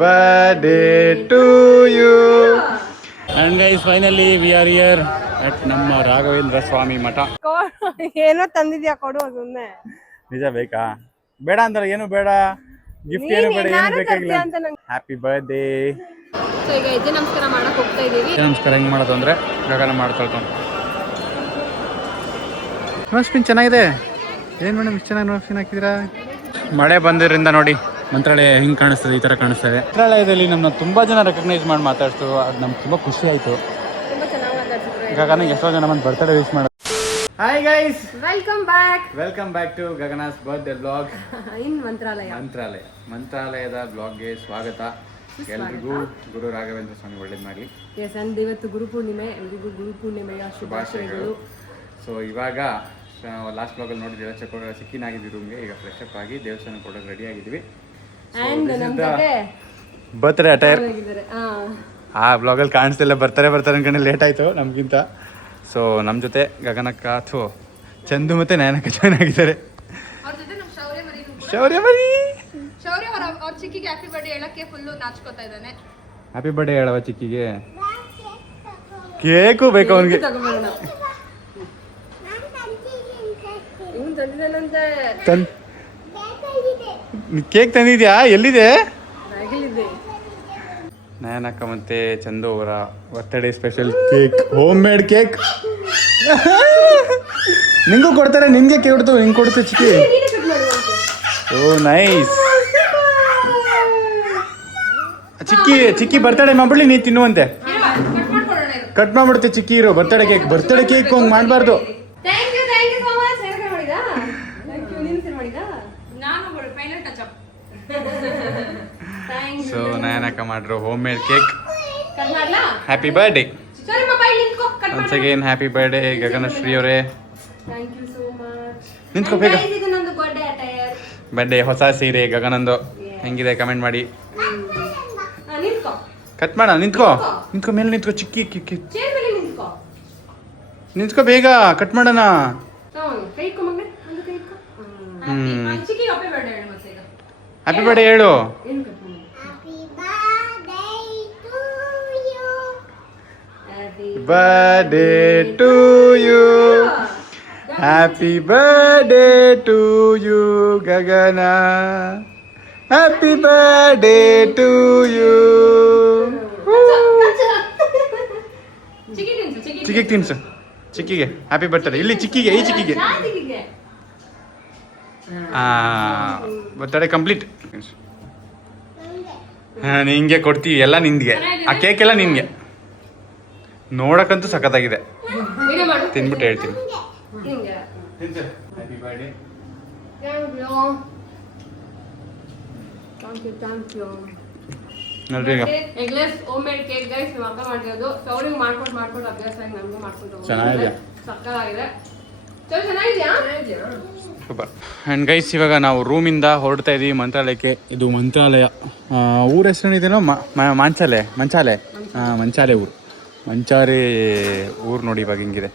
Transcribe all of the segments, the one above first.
birthday to you. And guys, finally we are here at ನಮ್ಮ ರಾಘವೇಂದ್ರ ಸ್ವಾಮಿ ಮಠ. ಏನೋ ತಂದಿದ್ಯಾ ಕೊಡು ಸುಮ್ಮನೆ. ನಿಜ ಬೇಕಾ? ಬೇಡ ಅಂದ್ರೆ ಏನು ಬೇಡ, ಗಿಫ್ಟ್ ಏನು ಬೇಡ, ಏನು ಬೇಕಾಗಿಲ್ಲ. Happy birthday. ಸೊ ಈಗ ಹೆಜ್ಜೆ ನಮಸ್ಕಾರ ಮಾಡಕ್ ಹೋಗ್ತಾ ಇದೀವಿ. ನಮಸ್ಕಾರ ಹೆಂಗ್ ಮಾಡೋದು ಅಂದ್ರೆ ಗಗನ ಮಾಡ್ಕೊಳ್ತಾನೆ. ನೋಸ್ಪಿನ್ ಚೆನ್ನಾಗಿದೆ. ಏನು ಮೇಡಮ್ ಇಷ್ಟು ಚೆನ್ನಾಗಿ ನೋಸ್ಪಿನ್ ಹಾಕಿದ್ದೀರಾ? ಮಳೆ ಬಂದಿರಿಂದ ನೋಡಿ ಮಂತ್ರಾಲಯ ಹಿಂಗೆ ಕಾಣಿಸ್ತದೆ, ಈ ಥರ ಕಾಣಿಸ್ತದೆ. ಮಂತ್ರಾಲಯದಲ್ಲಿ ನಮ್ಮನ್ನ ತುಂಬ ಜನ ರೆಕಗ್ನೈಸ್ ಮಾಡಿ ಮಾತಾಡ್ತು. ಅದು ನಮ್ಗೆ ತುಂಬ ಖುಷಿ ಆಯಿತು. ಗಗನಿಗೆ ಎಷ್ಟೋ ಜನ ಬಂದು ಬರ್ತ್ಡೇ ವಿಶ್ ಮಾಡೋದು. Hi guys, welcome back to Gagana's birthday blog in ಮಂತ್ರಾಲಯದ ಬ್ಲಾಗ್ಗೆ ಸ್ವಾಗತ. ಎಲ್ರಿಗೂ ಗುರು ರಾಘವೇಂದ್ರ ಸ್ವಾಮಿ ಒಳ್ಳೇದು ಮಾಡಲಿ. ಇವತ್ತು ಗುರುಪೂರ್ಣಿಮೆ, ಎಲ್ರಿಗೂ ಗುರುಪೂರ್ಣಿಮೆಯ ಶುಭಾಶಯಗಳು. ಸೊ ಇವಾಗ ಲಾಸ್ಟ್ ಬ್ಲಾಗಲ್ಲಿ ನೋಡಿದ್ದೀವಿ, ಸಿಕ್ಕಿನಾಗಿದ್ದೀವಿ ರೂಮ್ಗೆ. ಈಗ ಫ್ರೆಶ್ ಅಪ್ ಆಗಿ ದೇವಸ್ಥಾನ ಕೊಡೋಕೆ ರೆಡಿ ಆಗಿದ್ದೀವಿ. ಬರ್ತ್ಡೇ ಅಟೈರ್ ಆ ಬ್ಲಾಗಲ್ಲಿ ಕಾಣಿಸ್ತಿಲ್ಲ. ಬರ್ತಾರೆ ಅನ್ಕೊಂಡು ಲೇಟ್ ಆಯಿತು ನಮಗಿಂತ. ಸೊ ನಮ್ಮ ಜೊತೆ ಗಗನಕ್ಕ ಅಥವಾ ಚಂದು ಮತ್ತು ನಯನಕ್ಕ ಜಾಯ್ನ್ ಆಗಿದ್ದಾರೆ. ಶೌರ್ಯ ಮರಿ ಚಿಕ್ಕಿಗೆ ಹ್ಯಾಪಿ ಬರ್ಡೇ ಹೇಳಕ್ಕೆ ಫುಲ್ಲು ನಾಚ್ಕೋತಾ ಇದ್ದಾನೆ. ಹ್ಯಾಪಿ ಬರ್ಡೇ ಹೇಳವ ಚಿಕ್ಕಿಗೆ. ಕೇಕು ಬೇಕು ಅವನಿಗೆ. ಕೇಕ್ ತಂದಿದ್ಯಾ? ಎಲ್ಲಿದೆ? ನಯನಕ್ಕ ಮತ್ತೆ ಚಂದು ಅವರ birthday special cake, home made cake. ನಿಂಗೂ ಕೊಡ್ತಾರೆ, ನಿನ್ಗೆ ಕೇಳ್ತು, ನಿಂಗೆ ಕೊಡ್ತು ಚಿಕ್ಕಿ. ಓ ನೈಸ್. ಚಿಕ್ಕಿ ಬರ್ತಡೇ ಮಾಡ್ಬಿಡ್ಲಿ, ನೀ ತಿನ್ನುವಂತೆ. ಕಟ್ ಮಾಡ್ಬಿಡುತ್ತೆ ಚಿಕ್ಕಿ ಇರೋ ಬರ್ತಡೇ ಕೇಕ್ ಹಂಗೆ ಮಾಡಬಾರ್ದು. ಸೊ ನಯನಕ್ಕ ಮಾಡಿರೋ home made cake. Happy birthday once again. Happy birthday Gaganashree ಅವರೇ. ನಿಂತ್ಕೋ ಬೇಗ. ಬರ್ಡೇ ಹೊಸ ಸೀರೆ ಗಗನಂದು ಹೆಂಗಿದೆ ಕಮೆಂಟ್ ಮಾಡಿ. ಕಟ್ ಮಾಡ. ನಿಂತ್ಕೋ ಮೇಲೆ ನಿಂತ್ಕೋ. ಚಿಕ್ಕಿ ನಿಂತ್ಕೋ ಬೇಗ, ಕಟ್ ಮಾಡೋಣ. ಹ್ಯಾಪಿ ಬರ್ಡೇ ಹೇಳು. Birthday to you, happy birthday to you Gagana, happy birthday to you. ಚಿಕ್ಕಿಗೆ ತಿನ್ಸು, ಚಿಕ್ಕಿಗೆ ಹ್ಯಾಪಿ ಬರ್ತ್ಡೇ. ಇಲ್ಲಿ ಚಿಕ್ಕಿಗೆ, ಈ ಚಿಕ್ಕಿಗೆ ಬರ್ತ್ಡೇ ಕಂಪ್ಲೀಟ್. ನಿಂಗೆ ಕೊಡ್ತೀವಿ ಎಲ್ಲ, ನಿಂಗೆ ಆ ಕೇಕ್ ಎಲ್ಲ ನಿನ್ಗೆ. ನೋಡಕ್ಕಂತೂ ಸಖತ್ತಾಗಿದೆ, ತಿನ್ಬಿಟ್ಟು ಹೇಳ್ತೀನಿ. ನೋಡ್ರಿ ಈಗ ಚೆನ್ನಾಗಿದೆ. ಸೂಪರ್. ಆ್ಯಂಡ್ ಗೈಸ್ ಇವಾಗ ನಾವು ರೂಮಿಂದ ಹೊರಡ್ತಾ ಇದ್ದೀವಿ ಮಂತ್ರಾಲಯಕ್ಕೆ. ಇದು ಮಂತ್ರಾಲಯ ಊರ ಹೆಸರೇನಿದೆನೋ ಮಂಚಾಲೆ ಊರು. ಮಂಚಾರೆ ಊರು ನೋಡಿ ಇವಾಗ ಹಿಂಗಿದೆ.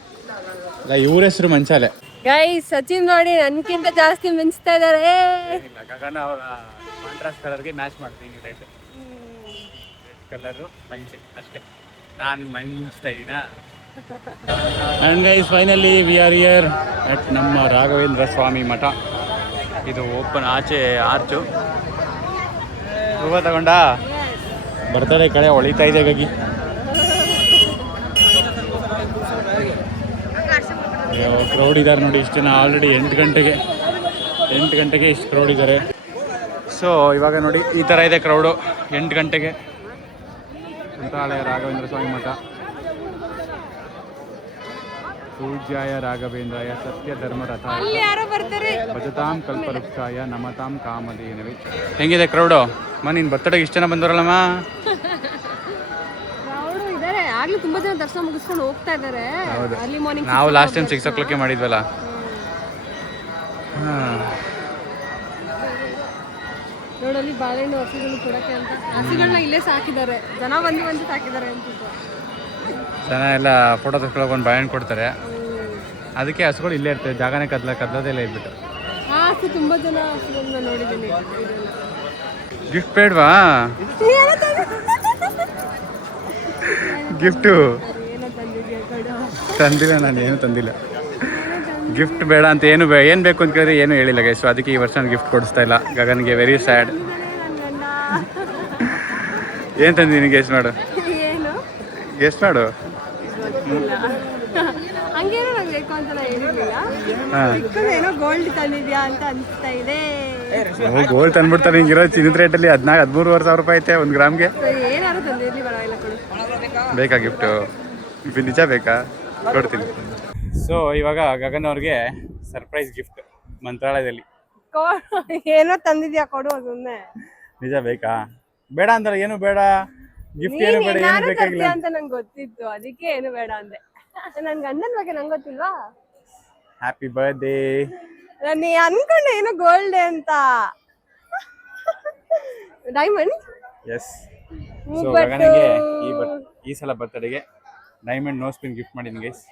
ಅಲ್ಲ ಇವ್ರ ಹೆಸರು ಮಂಚಾಲೆ. ಗೈಸ್ ಸಚಿನ್ ನೋಡಿ ನನ್ಕಿಂತ ಜಾಸ್ತಿ ಮಿಂಚ್ತಾ ಇದ್ದಾರೆ. ಗಗನ ಅವರ ಕಾಂಟ್ರಾಸ್ಟ್ ಕಲರ್ಗೆ ಮ್ಯಾಚ್ ಮಾಡ್ತೀನಿ. ರೆಡ್ ಕಲರು ಮಂಚೆ ಅಷ್ಟೇ, ನಾನು ಮಿಂಚ್ತಾ ಇದ್ದೀನ. And guys finally we are here at ನಮ್ಮ ರಾಘವೇಂದ್ರ ಸ್ವಾಮಿ ಮಠ. ಇದು ಓಪನ್ ಆಚೆ ಆರ್ಚು. ಹೂವು ತಗೊಂಡ ಬರ್ತಡೇ ಕಡೆ ಹೊಳಿತಾ ಇದೆ ಗಗಿ. ಕ್ರೌಡ್ ಇದ್ದಾರೆ ನೋಡಿ. ಇಷ್ಟು ಜನ ಆಲ್ರೆಡಿ 8 ಗಂಟೆಗೆ ಇಷ್ಟು ಕ್ರೌಡ್ ಇದ್ದಾರೆ. ಸೊ ಇವಾಗ ನೋಡಿ ಈ ಥರ ಇದೆ ಕ್ರೌಡು. 8 ಗಂಟೆಗೆ ಮಂತ್ರಾಲಯ ರಾಘವೇಂದ್ರ ಸ್ವಾಮಿ ಮಠ. ಪೂಜ್ಯಾಯ ರಾಘವೇಂದ್ರಾಯ ಸತ್ಯ ಧರ್ಮ ರಥಾಯ ಭಜತಾಂ ಕಲ್ಪವೃಕ್ಷಾಯ ನಮತಾಂ ಕಾಮಧೇನವೇ. ಹೆಂಗಿದೆ ಕ್ರೌಡು? ನೀನು ಬರ್ತಡೆಗೆ ಇಷ್ಟು ಜನ ಬಂದವರಲ್ಲಮ್ಮ. ಆಗ್ಲೂ ತುಂಬಾ ಜನ ದರ್ಶನ ಮುಗಿಸ್ಕೊಂಡು ಹೋಗ್ತಾ ಇದ್ದಾರೆ. ನಾವು ಲಾಸ್ಟ್ ಟೈಮ್ 6 o'clock ಮಾಡಿದ್ವಲ್ಲ. ನೋಡಲ್ಲಿ ಬಾಳೆಹಣ್ಣು ಹಸಿಗಳು ಕೊಡಕ್ಕೆ ಅಂತ ಹಸಿಗಳನ್ನ ಇಲ್ಲೇ ಸಾಕಿದ್ದಾರೆ. ಜನ ಬಂದು ಸಾಕಿದ್ದಾರೆ ಅಂತ. ಜನ ಎಲ್ಲ ಫೋಟೋ ತೆಗೆದುಕೊಳ್ಳೋಕೆ ಒಂದು ಬಾಳೆಹಣ್ಣು ಕೊಡ್ತಾರೆ. ಅದಕ್ಕೆ ಹಸುಗಳು ಇಲ್ಲೇ ಇರ್ತವೆ, ಜಾಗನೇ ಕದ್ಲೋದೆಲ್ಲ ಇದ್ಬಿಟ್ಟು. ತುಂಬಾ ಜನ ಹಸುಗಳನ್ನ ನೋಡಿದ್ದೀನಿ. ಗಿಫ್ಟ್ ಬೇಡವಾ? ಗಿಫ್ಟು ಏನೋ ತಂದಿದ್ಯಾ ಕೊಡು. ತಂದಿಲ್ಲ, ನಾನು ಏನು ತಂದಿಲ್ಲ. ಗಿಫ್ಟ್ ಬೇಡ ಅಂತ ಏನು ಏನು ಬೇಕು ಅಂತ ಕೇಳಿದ್ರೆ ಏನು ಹೇಳಿಲ್ಲ ಗೈಸ್. ಸೊ ಅದಕ್ಕೆ ಈ ವರ್ಷ ನಾನು ಗಿಫ್ಟ್ ಕೊಡಿಸ್ತಾ ಇಲ್ಲ. ಗಗನ್ಗೆ ವೆರಿ ಸ್ಯಾಡ್. ನನ್ ಗಂಡ ಏನು ತಂದಿದ್ದೀನಿ ಗೆಸ್ ಮಾಡು, ಏನು ಗೆಸ್ ಮಾಡು. ಗೊತ್ತಿಲ್ಲ. ಹಂಗೇನೋ ನಂಗೆ ಬೇಕು ಅಂತ ನಾನು ಹೇಳಿರ್ಲಿಲ್ಲ. ಹಾಂ, ಏನೋ ಗೋಲ್ಡ್ ತಂದಿದ್ಯಾ ಅಂತ ಅನಿಸ್ತಾ ಇದೆ. ಗೋಲ್ಡ್ ತಂದ್ಬಿಡ್ತಾರೆ. ಹಿಂಗಿರೋ ಚಿನ್ನದ ರೇಟಲ್ಲಿ 13,000 ರೂಪಾಯಿ ಐತೆ 1 ಗ್ರಾಮ್ಗೆ. ಏನಾದ್ರು ತಂದಿರ್ಲಿ ಪರವಾಗಿಲ್ಲ ಕೊಡು. ಬೇಕಾ ಗಿಫ್ಟು? ನಿಜ ಬೇಕಾ? ಕೊಡ್ತೀನಿ. ಸೊ ಇವಾಗ ಗಗನ್ ಅವ್ರಿಗೆ ಸರ್ಪ್ರೈಸ್ ಗಿಫ್ಟ್ ಮಂತ್ರಾಲಯದಲ್ಲಿ. ಏನೋ ತಂದಿದ್ಯಾ ಕೊಡು ಸುಮ್ಮನೆ. ನಿಜ ಬೇಕಾ? ಬೇಡ ಅಂದ್ರೆ ಏನು ಬೇಡ, ಗಿಫ್ಟ್ ಏನು ಬೇಡ, ಏನು ಬೇಕಾಗಿಲ್ಲ ಅಂತ ನಂಗೆ ಗೊತ್ತಿತ್ತು, ಅದಕ್ಕೆ ಏನು ಬೇಡ ಅಂದೆ. ನನ್ ಗಂಡನ ಬಗ್ಗೆ ನಂಗೆ ಗೊತ್ತಿಲ್ವಾ? Happy birthday. ನಾನು ಅನ್ಕೊಂಡೆ ಏನೋ ಗೋಲ್ಡ್ ಅಂತ. ಡೈಮಂಡ್. ಎಸ್. ಸೊ ಗಗನಿಗೆ ಈ ಸಲ ಬರ್ತಡೆಗೆ ಡೈಮಂಡ್ ನೋ ಸ್ಪಿನ್ ಗಿಫ್ಟ್ ಮಾಡಿದ್ದೀನಿ ಗೈಸ್.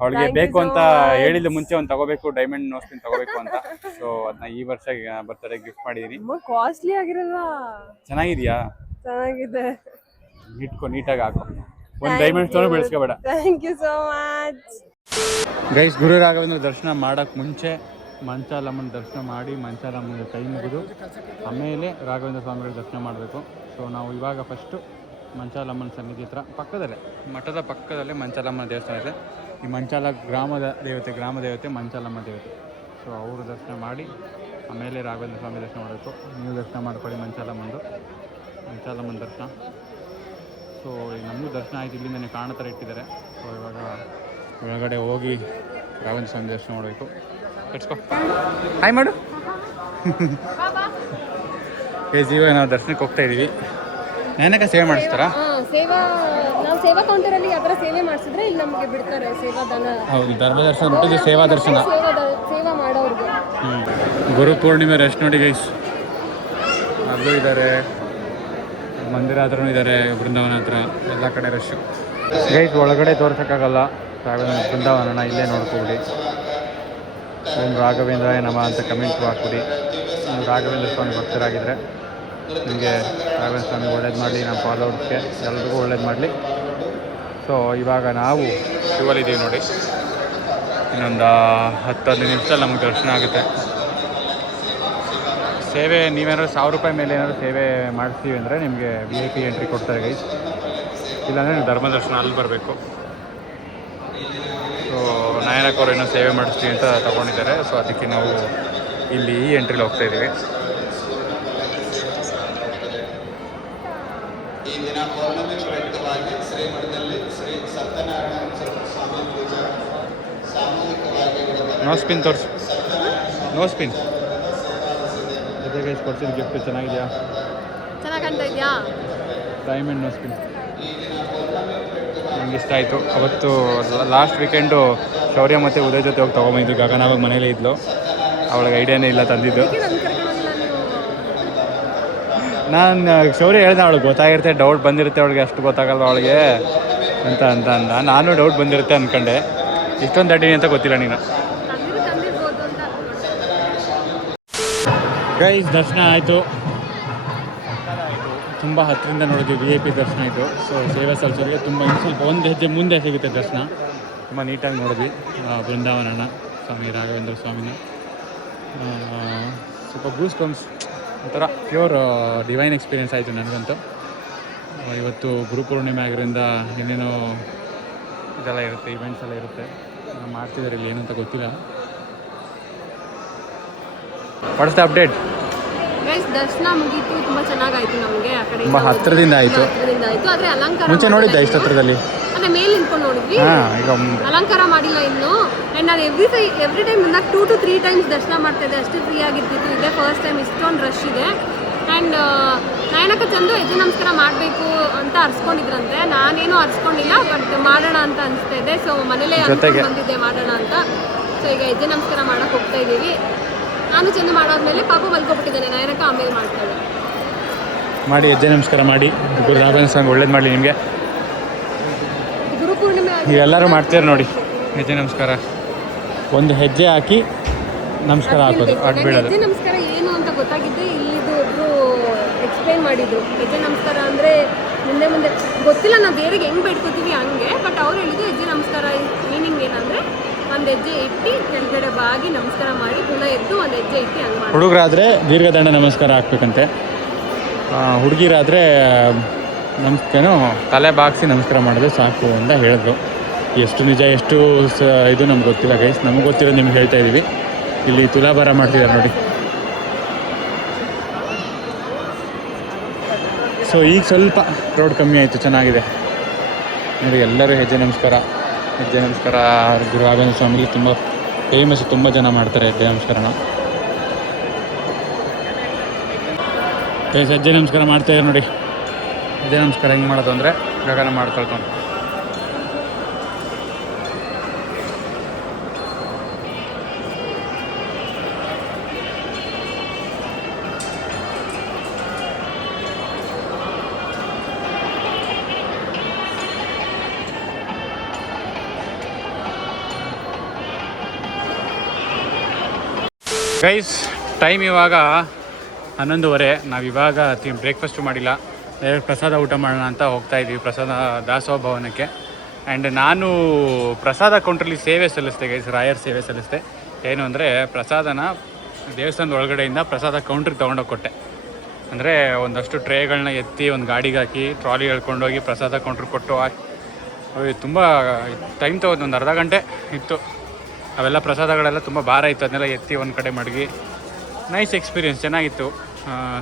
ಅವಳಿಗೆ ಬೇಕು ಅಂತ ಹೇಳಿದ ಮುಂಚೆ ಒಂದು ತಗೋಬೇಕು, ಡೈಮಂಡ್ ನೋ ಸ್ಪಿನ್ ತಗೋಬೇಕು ಅಂತ. ಸೊ ಅದನ್ನ ಈ ವರ್ಷ ಬರ್ತಡೆ ಗಿಫ್ಟ್ ಮಾಡಿದೀನಿ. ಕಾಸ್ಟ್ಲಿ ಆಗಿರಲ್ವಾ? ಚೆನ್ನಾಗಿದ್ಯಾ? ಚೆನ್ನಾಗಿದೆ. ಇಟ್ಕೊ, ನೀಟಾಗಿ ಹಾಕೋ. ಒಂದು ಡೈಮಂಡ್ ಸ್ಟೋನ್ ಬೆಳೆಸ್ಕೋಬೇಡ. Thank you so much guys. Guru Raghavendra ದರ್ಶನ ಮಾಡೋಕ್ಕೆ ಮುಂಚೆ ಮಂಚಾಲಮ್ಮನ ದರ್ಶನ ಮಾಡಿ ಮಂಚಾಲಮ್ಮನ ಕೈ ಮುಗಿದು ಆಮೇಲೆ ರಾಘವೇಂದ್ರ ಸ್ವಾಮಿಗಳ ದರ್ಶನ ಮಾಡಬೇಕು. ಸೊ ನಾವು ಇವಾಗ ಫಸ್ಟು ಮಂಚಾಲಮ್ಮನ ಸನ್ನಿಧಿ ಹತ್ರ ಪಕ್ಕದಲ್ಲೇ, ಮಠದ ಪಕ್ಕದಲ್ಲೇ ಮಂಚಾಲಮ್ಮನ ದೇವಸ್ಥಾನ ಇದೆ. ಈ ಮಂಚಾಲ ಗ್ರಾಮ ದೇವತೆ ಮಂಚಾಲಮ್ಮ ದೇವತೆ. ಸೊ ಅವರು ದರ್ಶನ ಮಾಡಿ ಆಮೇಲೆ ರಾಘವೇಂದ್ರ ಸ್ವಾಮಿ ದರ್ಶನ ಮಾಡಬೇಕು. ನೀವು ದರ್ಶನ ಮಾಡ್ಕೊಳ್ಳಿ ಮಂಚಾಲಮ್ಮನ ದರ್ಶನ. ಸೊ ನಮಗೂ ದರ್ಶನ ಆಯ್ತು, ಇಲ್ಲಿಂದನೇ ಕಾಣೋ ಥರ ಇಟ್ಟಿದ್ದಾರೆ. ಸೊ ಇವಾಗ ಒಳಗಡೆ ಹೋಗಿ ರಾಘವೇಂದ್ರ ಸ್ವಾಮಿ ದರ್ಶನ ಮಾಡಬೇಕು. ಕಟ್ಸ್ಕೊ, ಹಾಯ್ ಮಾಡು. ಜೀವ ನಾವು ದರ್ಶನಕ್ಕೆ ಹೋಗ್ತಾ ಇದ್ದೀವಿ. ನನಗೆ ಸೇವೆ ಮಾಡಿಸ್ತಾರಾ? ನಾವು ಸೇವಾ ಕೌಂಟರ್ ಅಲ್ಲಿ ಅದರ ಸೇವೆ ಮಾಡಿಸಿದ್ರೆ ಇಲ್ಲಿ ನಮಗೆ ಬಿಡ್ತಾರೆ ಸೇವಾದಾನ. ಹೌದು, ಧರ್ಮ ದರ್ಶನ ಬಿಟ್ಟು ಸೇವಾ ದರ್ಶನ. ಸೇವಾ ಮಾಡೋರಿಗೆ. ಗುರು ಪೂರ್ಣಿಮೆ ರಶ್ ನೋಡಿ ಗೈಸ್. ಅಲ್ಲೂ ಇದ್ದಾರೆ, ಮಂದಿರ ಹತ್ರನೂ ಇದ್ದಾರೆ, ಬೃಂದಾವನ ಹತ್ರ ಎಲ್ಲ ಕಡೆ ರಶ್ಶು ಗೈಸ್. ಒಳಗಡೆ ತೋರ್ಸೋಕ್ಕಾಗಲ್ಲ ರಾಘವೇಂದ್ರ ಬೃಂದಾವನ, ಇಲ್ಲೇ ನೋಡ್ಕೊಬಿಡಿ. ಓಂ ರಾಘವೇಂದ್ರಾಯ ನಮಃ ಅಂತ ಕಮೆಂಟ್ ಹಾಕ್ಬಿಡಿ. ನೀವು ರಾಘವೇಂದ್ರ ಸ್ವಾಮಿ ಭಕ್ತರಾಗಿದ್ದರೆ ನಿಮಗೆ ರಾಘವೇಂದ್ರ ಸ್ವಾಮಿ ಒಳ್ಳೇದು ಮಾಡಲಿ, ನಮ್ಮ ಫಾಲೋವರ್ಸ್ಗೆ ಎಲ್ರಿಗೂ ಒಳ್ಳೇದು ಮಾಡಲಿ. ಸೊ ಇವಾಗ ನಾವು ಶಿವಲ್ಲಿದ್ದೀವಿ ನೋಡಿ. ಇನ್ನೊಂದು 10-15 ನಿಮಿಷದಲ್ಲಿ ನಮಗೆ ದರ್ಶನ ಆಗುತ್ತೆ. ಸೇವೆ ನೀವೇನಾದ್ರು 1,000 ರೂಪಾಯಿ ಮೇಲೆ ಏನಾದರೂ ಸೇವೆ ಮಾಡಿಸ್ತೀವಿ ಅಂದರೆ ನಿಮಗೆ VIP ಎಂಟ್ರಿ ಕೊಡ್ತಾರೆ ಗೈಸ್. ಇಲ್ಲಾಂದರೆ ನೀವು ಧರ್ಮ ದರ್ಶನ ಅಲ್ಲಿ ಬರಬೇಕು. ಸೊ ನಾಯನಕ್ ಅವರು ಏನೋ ಸೇವೆ ಮಾಡಿಸ್ತೀವಿ ಅಂತ ತಗೊಂಡಿದ್ದಾರೆ. ಸೊ ಅದಕ್ಕೆ ನಾವು ಇಲ್ಲಿ ಈ ಎಂಟ್ರಿಲಿ ಹೋಗ್ತಾ ಇದ್ದೀವಿ. ಈ ದಿನ ಪೌರ್ಣಮಿ ಪ್ರಯುಕ್ತವಾಗಿ ಶ್ರೀಮಠದಲ್ಲಿ ಶ್ರೀ ಸತ್ಯನಾರಾಯಣ ಸ್ವಾಮಿ ಪೂಜಾ ಸಾಮೂಹಿಕವಾಗಿ ನೋ ಸ್ಪಿನ್ ತೋರಿಸು, ನೋ ಸ್ಪಿನ್. ಜೊತೆಗೆ ಕೊಡ್ಸಿದ ಗಿಫ್ಟ್ ಚೆನ್ನಾಗಿದೆಯಾ? ಚೆನ್ನಾಗಿ ಕಾಣ್ತಾ ಇದೆಯಾ? ಡೈಮಂಡ್ ನೋ ಸ್ಪಿನ್ ನಂಗೆ ಇಷ್ಟ ಆಯಿತು. ಅವತ್ತು ಲಾಸ್ಟ್ ವೀಕೆಂಡು ಶೌರ್ಯ ಮತ್ತು ಉದಯ್ ಜೊತೆ ಹೋಗಿ ತೊಗೊಂಬಂದಿದ್ದು. ಗಗನ ಆವಾಗ ಮನೇಲೇ ಇದ್ಲು, ಅವಳಿಗೆ ಐಡಿಯಾನೇ ಇಲ್ಲ ತಂದಿದ್ದು. ನಾನು ಶೌರ್ಯ ಹೇಳ್ದೆ ಅವಳಿಗೆ ಗೊತ್ತಾಗಿರುತ್ತೆ, ಡೌಟ್ ಬಂದಿರುತ್ತೆ ಅವಳಿಗೆ, ಅಷ್ಟು ಗೊತ್ತಾಗಲ್ವ ಅವಳಿಗೆ ಅಂತ ನಾನು ಡೌಟ್ ಬಂದಿರುತ್ತೆ ಅಂದ್ಕೊಂಡೆ. ಇಷ್ಟೊಂದು ಅಡ್ಡಿನಿ ಅಂತ ಗೊತ್ತಿಲ್ಲ ನೀನು. ಗೈಸ್ ದರ್ಶನ ಆಯಿತು, ತುಂಬ ಹತ್ತಿರದಿಂದ ನೋಡಿದ್ವಿ. VIP ದರ್ಶನ ಆಯಿತು. ಸೊ ಸೇವೆ ಸಲ್ಲಿಸೋರಿಗೆ ತುಂಬ ಸ್ವಲ್ಪ ಒಂದು ಹೆಜ್ಜೆ ಮುಂದೆ ಸಿಗುತ್ತೆ ದರ್ಶನ. ತುಂಬ ನೀಟಾಗಿ ನೋಡಿದ್ವಿ ಬೃಂದಾವನನ ಸ್ವಾಮಿ ರಾಘವೇಂದ್ರ ಸ್ವಾಮಿನ. ಸ್ವಲ್ಪ ಗೂಸ್ ಬಂಪ್ಸ್, ಒಂಥರ ಪ್ಯೂರ್ ಡಿವೈನ್ ಎಕ್ಸ್ಪೀರಿಯೆನ್ಸ್ ಆಯಿತು ನನಗಂತೂ. ಇವತ್ತು ಗುರುಪೂರ್ಣಿಮೆ ಆಗಿರೋದ್ರಿಂದ ಏನೇನೋ ಇದೆಲ್ಲ ಇರುತ್ತೆ, ಇವೆಂಟ್ಸ್ ಎಲ್ಲ ಇರುತ್ತೆ, ಮಾಡ್ತಿದ್ದಾರೆ ಇಲ್ಲಿ ಏನಂತ ಗೊತ್ತಿಲ್ಲ. What's the update? ದರ್ಶನ ಮುಗೀತು, ತುಂಬ ಚೆನ್ನಾಗಾಯ್ತು ನಮಗೆ. ಆ ಕಡೆ ತುಂಬ ಹತ್ತಿರದಿಂದ ಆಯಿತು. ಆದರೆ ಅಲಂಕಾರ ಮುಂಚೆ ನೋಡಿದ್ದೆ ಇಷ್ಟು ಹತ್ತಿರದಲ್ಲಿ? ಅದೇ ಮೇಲೆ ನಿಂತ್ಕೊಂಡು ನೋಡಿದ್ವಿ. ಈಗ ಅಲಂಕಾರ ಮಾಡಿಲ್ಲ ಇನ್ನು. ಆ್ಯಂಡ್ ನಾನು ಎವ್ರಿ ಟೈಮ್ 2 to 3 times ದರ್ಶನ ಮಾಡ್ತಾಯಿದ್ದೆ, ಅಷ್ಟು ಫ್ರೀ ಆಗಿರ್ತಿತ್ತು. ಇದೇ ಫಸ್ಟ್ ಟೈಮ್ ಇಷ್ಟೊಂದು ರಶ್ ಇದೆ. ಆ್ಯಂಡ್ ನಯನಕ್ಕ ಚಂದು ಹೆಜ್ಜೆ ನಮಸ್ಕಾರ ಮಾಡಬೇಕು ಅಂತ ಅರ್ಸ್ಕೊಂಡಿದ್ರಂತೆ. ನಾನೇನು ಅರ್ಸ್ಕೊಂಡಿಲ್ಲ, ಬಟ್ ಮಾಡೋಣ ಅಂತ ಅನಿಸ್ತಾ ಇದೆ. ಸೊ ಮನೇಲೇ ಬಂದಿದ್ದೆ ಮಾಡೋಣ ಅಂತ. ಸೊ ಈಗ ಹೆಜ್ಜೆ ನಮಸ್ಕಾರ ಮಾಡೋಕ್ಕೆ ಹೋಗ್ತಾ ಇದ್ದೀವಿ. ನಾನು ಚಂದ ಮಾಡಾದ್ಮೇಲೆ ಪಾಪು ಮಲ್ಕೊಬಿಟ್ಟಿದ್ದಾನೆ, ನಯನಕ್ಕ ಆಮೇಲೆ ಮಾಡ್ತಾಳೆ. ಮಾಡಿ ಹೆಜ್ಜೆ ನಮಸ್ಕಾರ ಮಾಡಿ. ಗುರು ರಾಘವೇಂದ್ರ ಸ್ವಾಮಿ ಒಳ್ಳೇದು ಮಾಡಲಿ ನಿಮಗೆ. ಗುರುಪೂರ್ಣಿಮೆ ನೀವೆಲ್ಲರೂ ಮಾಡ್ತೀರ ನೋಡಿ ಹೆಜ್ಜೆ ನಮಸ್ಕಾರ. ಒಂದು ಹೆಜ್ಜೆ ಹಾಕಿ ನಮಸ್ಕಾರ ಹಾಕೋದು ಅಡ್ ನನಗೆ ಬೀಳೋದು. ಹೆಜ್ಜೆ ನಮಸ್ಕಾರ ಏನು ಅಂತ ಗೊತ್ತಾಗಿದ್ದೆ ಇಲ್ಲಿದು ಒಬ್ರು ಎಕ್ಸ್ಪ್ಲೈನ್ ಮಾಡಿದ್ರು. ಹೆಜ್ಜೆ ನಮಸ್ಕಾರ ಅಂದರೆ ಮುಂದೆ ಮುಂದೆ ಗೊತ್ತಿಲ್ಲ, ನಾವು ದೇವರಿಗೆ ಹೆಂಗೆ ಬೇಡ್ಕೋತೀವಿ ಹಂಗೆ, ಬಟ್ ಅವ್ರು ಹೇಳಿದ್ರು ಹೆಜ್ಜೆ ನಮಸ್ಕಾರ ಮೀನಿಂಗ್ ಏನಂದರೆ ಒಂದು ಹೆಜ್ಜೆ ಇಟ್ಟು ಕೆಳಗಡೆ ಬಾಗಿ ನಮಸ್ಕಾರ ಮಾಡಿ ಪುನಃ ಎದ್ದು ಒಂದು ಹೆಜ್ಜೆ ಇಟ್ಟು ಹಂಗೆ ಮಾಡಿ. ಹುಡುಗರಾದರೆ ದೀರ್ಘದಂಡ ನಮಸ್ಕಾರ ಹಾಕ್ಬೇಕಂತೆ, ಹುಡುಗಿರಾದರೆ ನಮಸ್ಕೇನೋ ತಲೆ ಬಾಗಿಸಿ ನಮಸ್ಕಾರ ಮಾಡಿದ್ರೆ ಸಾಕು ಅಂತ ಹೇಳಿದ್ರು. ಎಷ್ಟು ನಿಜ ಎಷ್ಟು ಇದು ನಮ್ಗೆ ಗೊತ್ತಿಲ್ಲ ಗೈಸ್, ನಮಗೆ ಗೊತ್ತಿರೋ ನಿಮ್ಗೆ ಹೇಳ್ತಾ ಇದ್ದೀವಿ. ಇಲ್ಲಿ ತುಲಾಭಾರ ಮಾಡ್ತಿದ್ದಾರೆ ನೋಡಿ. ಸೊ ಈಗ ಸ್ವಲ್ಪ ರೋಡ್ ಕಮ್ಮಿ ಆಯಿತು, ಚೆನ್ನಾಗಿದೆ ನೋಡಿ. ಎಲ್ಲರೂ ಹೆಜ್ಜೆ ನಮಸ್ಕಾರ ಗುರು ರಾಘವೇಂದ್ರ ಸ್ವಾಮಿಲಿ ತುಂಬ ಫೇಮಸ್, ತುಂಬ ಜನ ಮಾಡ್ತಾರೆ ಹೆಜ್ಜೆ ನಮಸ್ಕಾರನ. ಹೆಜ್ಜೆ ನಮಸ್ಕಾರ ಮಾಡ್ತಾಯಿದ್ದಾರೆ ನೋಡಿ. ಹೆಜ್ಜೆ ನಮಸ್ಕಾರ ಹೆಂಗೆ ಮಾಡೋದು ಅಂದರೆ ಗಗನ ಮಾಡ್ಕೊಳ್ತಾನೆ. ಗೈಸ್ ಟೈಮ್ ಇವಾಗ 11:30. ನಾವು ಇವಾಗ ಬ್ರೇಕ್ಫಾಸ್ಟು ಮಾಡಿಲ್ಲ, ಪ್ರಸಾದ ಊಟ ಮಾಡೋಣ ಅಂತ ಹೋಗ್ತಾ ಇದ್ದೀವಿ ಪ್ರಸಾದ ದಾಸೋಹ ಭವನಕ್ಕೆ. ಆ್ಯಂಡ್ ನಾನು ಪ್ರಸಾದ ಕೌಂಟ್ರಲ್ಲಿ ಸೇವೆ ಸಲ್ಲಿಸ್ದೆ ಗೈಸ್, ರಾಯರ್ ಸೇವೆ ಸಲ್ಲಿಸ್ದೆ. ಏನು ಅಂದರೆ ಪ್ರಸಾದನ ದೇವಸ್ಥಾನದ ಒಳಗಡೆಯಿಂದ ಪ್ರಸಾದ ಕೌಂಟ್ರಿಗೆ ತೊಗೊಂಡೋಗಿ ಕೊಟ್ಟೆ. ಅಂದರೆ ಒಂದಷ್ಟು ಟ್ರೇಗಳನ್ನ ಎತ್ತಿ ಒಂದು ಗಾಡಿಗೆ ಹಾಕಿ ಟ್ರಾಲಿ ಹೇಳ್ಕೊಂಡೋಗಿ ಪ್ರಸಾದ ಕೌಂಟ್ರಿಗೆ ಕೊಟ್ಟು ತುಂಬ ಟೈಮ್ ತೊಗೊಂಡು ಒಂದು ಅರ್ಧ ಗಂಟೆ ಇತ್ತು. ಅವೆಲ್ಲ ಪ್ರಸಾದಗಳೆಲ್ಲ ತುಂಬ ಭಾರ ಇತ್ತು, ಅದನ್ನೆಲ್ಲ ಎತ್ತಿ ಒಂದು ಕಡೆ ಮಡಗಿ. ನೈಸ್ ಎಕ್ಸ್ಪೀರಿಯೆನ್ಸ್, ಚೆನ್ನಾಗಿತ್ತು.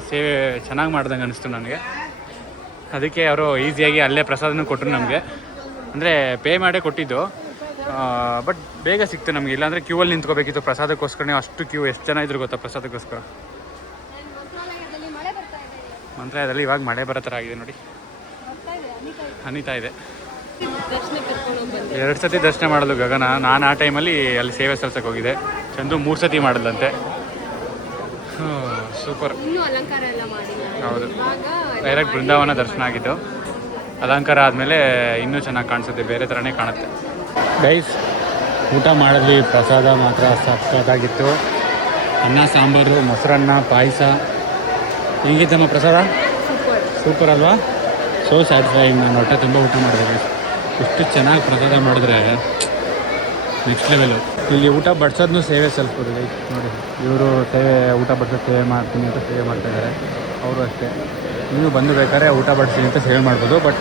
ಸೇವೆ ಚೆನ್ನಾಗಿ ಮಾಡ್ದಂಗೆ ಅನಿಸ್ತು ನನಗೆ. ಅದಕ್ಕೆ ಅವರು ಈಸಿಯಾಗಿ ಅಲ್ಲೇ ಪ್ರಸಾದನೂ ಕೊಟ್ಟರು ನಮಗೆ. ಅಂದರೆ ಪೇ ಮಾಡೇ ಕೊಟ್ಟಿದ್ದು, ಬಟ್ ಬೇಗ ಸಿಕ್ತು ನಮಗೆ. ಇಲ್ಲಾಂದರೆ ಕ್ಯೂವಲ್ಲಿ ನಿಂತ್ಕೋಬೇಕಿತ್ತು ಪ್ರಸಾದಕ್ಕೋಸ್ಕರ. ಅಷ್ಟು ಕ್ಯೂ ಎಷ್ಟು ಜನ ಇದ್ರು ಗೊತ್ತಾ ಪ್ರಸಾದಕ್ಕೋಸ್ಕರ. ಮಂತ್ರಾಲಯದಲ್ಲಿ ಇವಾಗ ಮಳೆ ಬರೋ ಥರ ಆಗಿದೆ ನೋಡಿ, ಹನಿತಾ ಇದೆ. 2 ಸತಿ ದರ್ಶನ ಮಾಡಲು ಗಗನ. ನಾನು ಆ ಟೈಮಲ್ಲಿ ಅಲ್ಲಿ ಸೇವೆ ಸಲ್ಸಕ್ಕೆ ಹೋಗಿದ್ದೆ. ಚಂದು 3 ಸತಿ ಮಾಡಿದಂತೆ. ಸೂಪರ್. ಹೌದು, ಡೈರೆಕ್ಟ್ ಬೃಂದಾವನ ದರ್ಶನ ಆಗಿದ್ದು. ಅಲಂಕಾರ ಆದಮೇಲೆ ಇನ್ನೂ ಚೆನ್ನಾಗಿ ಕಾಣಿಸುತ್ತೆ, ಬೇರೆ ಥರನೇ ಕಾಣುತ್ತೆ. ಗೈಸ್ ಊಟ ಮಾಡಿದ್ವಿ, ಪ್ರಸಾದ ಮಾತ್ರ ಸಕ್ಕತ್ತಾಗಿತ್ತು. ಅನ್ನ ಸಾಂಬಾರು, ಮೊಸರನ್ನ, ಪಾಯಸ. ಹೆಂಗಿತ್ತಮ್ಮ ಪ್ರಸಾದ? ಸೂಪರ್ ಅಲ್ವಾ? So satisfying. ನಾನು ಹೊಟ್ಟೆ ತುಂಬ ಊಟ ಮಾಡಿದೆ. ಎಷ್ಟು ಚೆನ್ನಾಗಿ ಪ್ರಸಾದ ಮಾಡಿದ್ರೆ ನೆಕ್ಸ್ಟ್ ಲೆವೆಲು. ಇಲ್ಲಿ ಊಟ ಬಡ್ಸೋದನ್ನು ಸೇವೆ ಸಲ್ಲಿಸ್ಬೋದು ಗೈಸ್ ನೋಡಿ. ಇವರು ಊಟ ಬಡ್ಸೋದು ಸೇವೆ ಮಾಡ್ತೀನಿ ಅಂತ ಸೇವೆ ಮಾಡ್ತಾಯಿದ್ದಾರೆ. ಅವರು ಅಷ್ಟೇ, ನೀವು ಬಂದು ಬೇಕಾದ್ರೆ ಊಟ ಬಡಿಸಿ ಅಂತ ಸೇವೆ ಮಾಡ್ಬೋದು. ಬಟ್